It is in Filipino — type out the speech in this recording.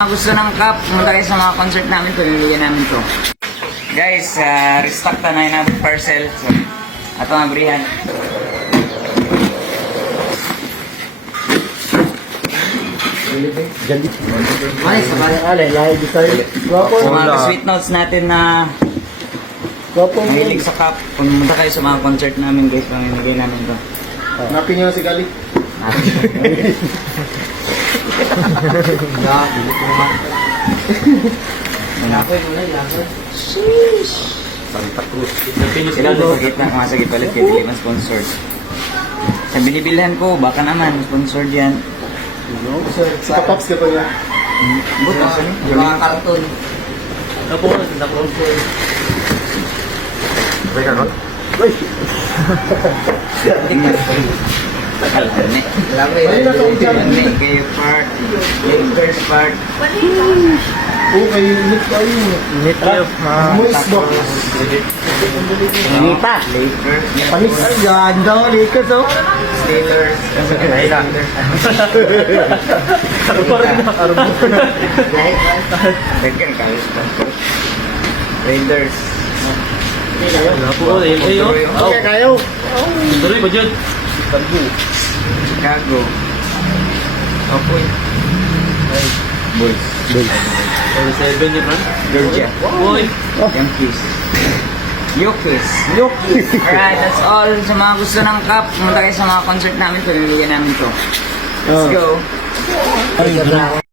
Gusto ng cup, pumunta kayo sa mga concert namin, piniligan namin to. Guys, restock na natin parcel. So, ato ang brihan. Sa mga sweet notes natin na mahilig sa cup, pumunta kayo sa mga concert namin guys, piniligan namin to. Hanapin niyo si Gali. Santa Cruz. Sila lumagit na mga sagit palit kay Diliman sponsored. Sa binibilhan ko, baka naman sponsored yan. Si Kapaps ka pa niya. Buto sa ni? Yung mga karton. Santa Cruz. May kanon? Alane kayo part. Lakers part. Kay Nick tayo. Init kayo. Moist box. Lipa. Lakers. Panis. Ay, ganda. Lakers, oh. Steelers. Raiders. Okay, kayo. Tuloy ba dyan? Chicago. Apoy. Bulls. 7 niya, Fran. Georgia. Uy. Yankees. Yokis. Alright, that's all. Sa mga gusto ng cup, pumunta kayo sa mga concert namin, piniligan namin to. Let's go.